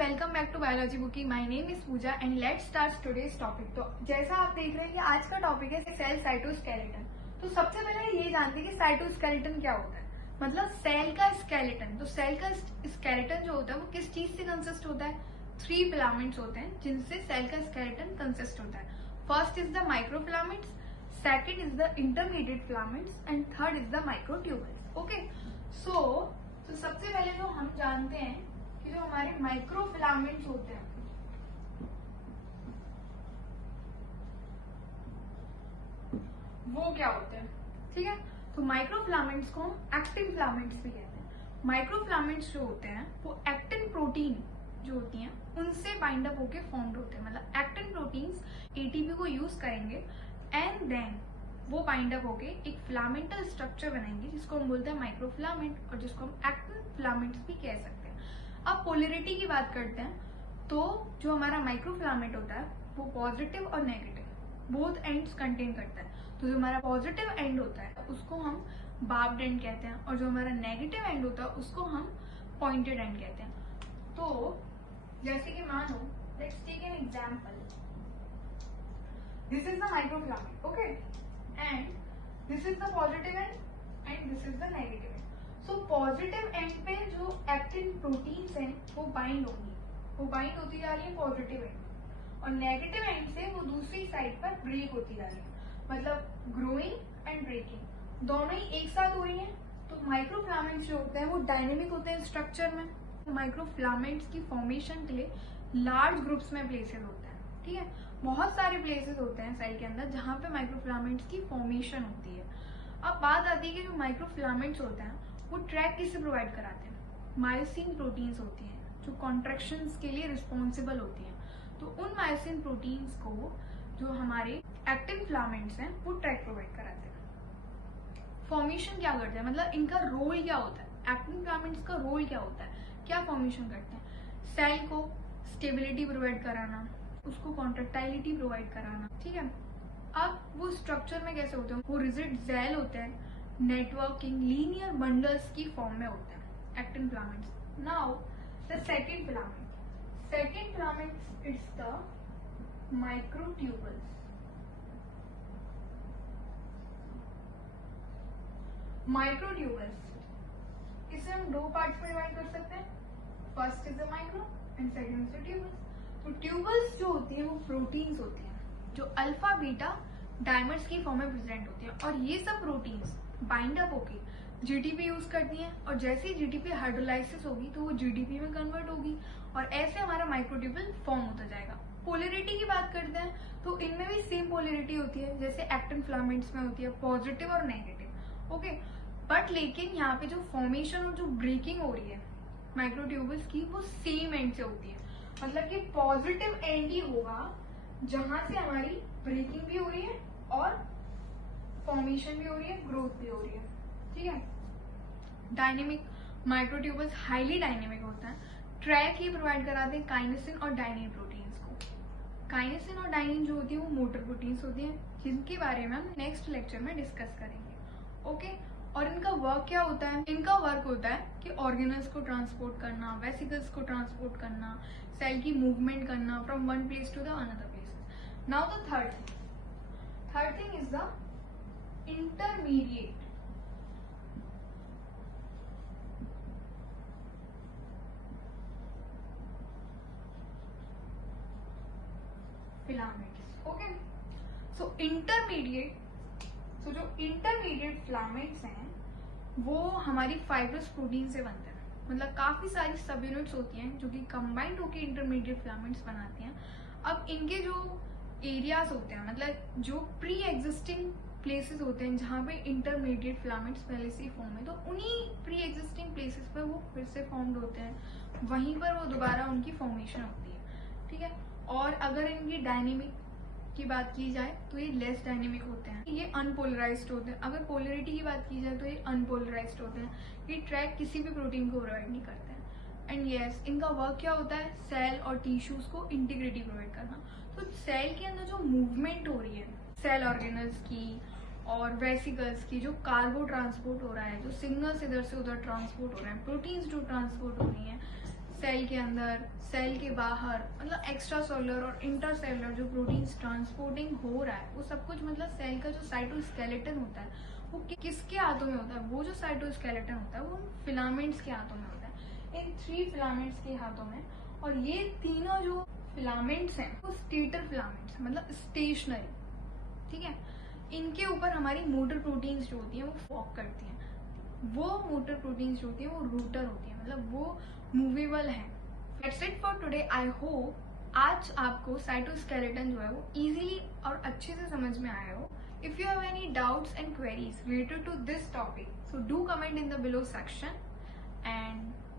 Welcome back to biology booky. My name is Pooja and let's start today's topic. तो जैसा आप देख रहे हैं कि आज का टॉपिक है सेल साइटोस्केलेटन। तो सबसे पहले ये जानते हैं कि साइटोस्केलेटन क्या होता है, मतलब सेल का स्केलेटन। तो सेल का स्केलेटन जो होता है वो किस चीज से कंसिस्ट होता है? 3 फिलामेंट्स होते हैं जिनसे सेल का स्केलेटन कंसिस्ट होता है। First is the microfilaments, second is the intermediate filaments and third is the microtubules. Okay, so सबसे पहले तो हम जानते हैं कि जो हमारे माइक्रोफिलामेंट्स होते हैं वो क्या होते हैं, ठीक है। तो माइक्रोफिलामेंट्स को हम एक्टिन फिलामेंट्स भी कहते हैं। माइक्रोफिलामेंट्स जो होते हैं वो एक्टिन प्रोटीन जो होती हैं उनसे बाइंड अप होके फॉर्म्ड होते हैं। मतलब एक्टिन प्रोटीन्स एटीपी को यूज करेंगे एंड देन वो बाइंड अप होके एक फिलामेंटल स्ट्रक्चर बनाएंगे जिसको हम बोलते हैं माइक्रोफिलामेंट और जिसको हम एक्टिन फिलामेंट्स भी कह सकते हैं। अब पोलरिटी की बात करते हैं तो जो हमारा माइक्रोफिलामेंट होता है वो पॉजिटिव और नेगेटिव बोथ एंड्स कंटेन करता है। तो जो हमारा पॉजिटिव एंड होता है उसको हम बार्ब्ड एंड कहते हैं और जो हमारा नेगेटिव एंड होता है उसको हम पॉइंटेड एंड कहते हैं। तो जैसे कि मानो let's take an example, this is the microfilament, okay, and this is the positive end and this is the negative end. So positive end पे जो एक्टिन प्रोटीन्स हैं वो बाइंड होंगी, वो बाइंड होती जा रही है पॉजिटिव एंड, और नेगेटिव एंड से वो दूसरी साइड पर ब्रेक होती जा रही है। मतलब ग्रोइंग एंड ब्रेकिंग दोनों ही एक साथ हो रही हैं। तो माइक्रोफिलामेंट्स जो होते हैं वो डायनेमिक होते हैं स्ट्रक्चर में। माइक्रोफिलामेंट्स की फॉर्मेशन के लिए लार्ज ग्रुप्स में प्लेसेस होते हैं, ठीक है। बहुत सारे प्लेसेस होते हैं सेल के अंदर जहां पे माइक्रोफिलामेंट्स की फॉर्मेशन होती है। अब बात आती है कि जो माइक्रोफिलामेंट्स होते हैं वो ट्रैक किससे प्रोवाइड कराते हैं? मायोसिन प्रोटीन्स होती हैं जो कॉन्ट्रैक्शंस के लिए रिस्पॉन्सिबल होती हैं। तो उन मायोसिन प्रोटीन्स को जो हमारे एक्टिन फिलामेंट्स हैं वो ट्रैक प्रोवाइड कराते हैं। फॉर्मेशन क्या करते हैं, मतलब इनका रोल क्या होता है? एक्टिन फिलामेंट्स का रोल क्या होता है, क्या फॉर्मेशन करते हैं? सेल को स्टेबिलिटी प्रोवाइड कराना, उसको कॉन्ट्रेक्टाइलिटी प्रोवाइड कराना, ठीक है। अब वो स्ट्रक्चर में कैसे होते हैं? वो रिजिड जेल होते हैं, नेटवर्किंग लीनियर बंडल्स की फॉर्म में होते हैं actin filaments. Now the second filament it's the microtubules. Microtubules इसे हम दो पार्ट्स में डिवाइड कर सकते हैं, first is the micro and second is the tubules. तो ट्यूबल्स जो होती है वो प्रोटीन्स होती हैं जो अल्फा बीटा डायमंड्स की फॉर्म में प्रेजेंट होती है, और ये सब प्रोटीन्स बाइंड अप होके जीडीपी यूज करती हैं, और जैसे ही जीडीपी हाइड्रोलाइसिस होगी तो वो जीडीपी में कन्वर्ट होगी और ऐसे हमारा माइक्रोट्यूबल फॉर्म होता जाएगा। पोलरिटी की बात करते हैं तो इनमें भी सेम पोलरिटी होती है जैसे एक्टिन फिलामेंट्स में होती है, पॉजिटिव और नेगेटिव, ओके। बट लेकिन यहाँ पे जो फॉर्मेशन और जो ब्रेकिंग हो रही है माइक्रोट्यूबल्स की वो सेम एंड से होती है। मतलब कि पॉजिटिव एंड ही होगा जहां से हमारी ब्रेकिंग भी हो रही है और फॉर्मेशन भी हो रही है, ग्रोथ भी हो रही है, ठीक है। डायनेमिक माइक्रोट्यूबल्स हाईली डायनेमिक होता है, ट्रैक ही प्रोवाइड कराते हैं काइनेसिन और डायनिन प्रोटीन्स को। काइनेसिन और डायनिन जो होती है वो मोटर प्रोटीन्स होती हैं जिनके बारे में हम नेक्स्ट लेक्चर में डिस्कस करेंगे, ओके। और इनका वर्क क्या होता है? इनका वर्क होता है कि ऑर्गेनल्स को ट्रांसपोर्ट करना, वेसिकल्स को ट्रांसपोर्ट करना, सेल की मूवमेंट करना from one place to the another place. Now the third thing is the intermediate filaments, okay. So जो इंटरमीडिएट फिलामेंट्स हैं वो हमारी फाइब्रस प्रोटीन से बनते हैं। मतलब काफी सारी सब यूनिट्स होती हैं जो कि कंबाइंड होकर इंटरमीडिएट फिलामेंट्स बनाती हैं। अब इनके जो एरियाज होते हैं, मतलब जो प्री एग्जिस्टिंग प्लेसेस होते हैं जहाँ पे इंटरमीडिएट फिलामेंट्स पहले से ही फॉर्म है, तो उन्हीं प्री एग्जिस्टिंग प्लेसेस पर वो फिर से फॉर्म्ड होते हैं, वहीं पर वो दोबारा उनकी फॉर्मेशन होती है, ठीक है। और अगर इनकी डायनेमिक की बात की जाए तो ये लेस डायनेमिक होते हैं, ये अनपोलराइज्ड होते हैं। अगर पोलरिटी की बात की जाए तो ये अनपोलराइज्ड होते हैं, ये ट्रैक किसी भी प्रोटीन को प्रोवाइड नहीं करते हैं। एंड यस, इनका वर्क क्या होता है? सेल और टिश्यूज को इंटीग्रिटी प्रोवाइड करना। तो सेल के अंदर जो मूवमेंट हो रही है सेल ऑर्गेनल्स की और वेसिकल्स की, जो कार्गो ट्रांसपोर्ट हो रहा है, जो सिग्नल्स इधर से उधर ट्रांसपोर्ट हो रहे हैं, प्रोटीन्स जो ट्रांसपोर्ट हो रही हैं, सेल के अंदर, सेल के बाहर, मतलब एक्स्ट्रा सेलुलर और इंटरसेलुलर जो प्रोटीन्स ट्रांसपोर्टिंग हो रहा है वो सब कुछ, मतलब सेल का जो साइटोस्केलेटन होता है वो किसके हाथों में होता है? वो जो साइटोस्केलेटन होता है वो फिलामेंट्स के हाथों में होता है, इन 3 फिलामेंट्स के हाथों में। और ये तीनों जो फिलामेंट्स हैं वो स्टेटर फिलामेंट्स, मतलब स्टेशनरी, ठीक है। इनके ऊपर हमारी मोटर प्रोटीन्स जो होती हैं वो फॉक करती हैं। वो मोटर प्रोटीन्स जो होती हैं वो रूटर होती हैं, मतलब वो मूवेबल हैं। That's it for today. I hope आज आपको साइटोस्केलेटन जो है वो इजीली और अच्छे से समझ में आया हो। If you have any doubts and queries related to this topic, so do comment in the below section and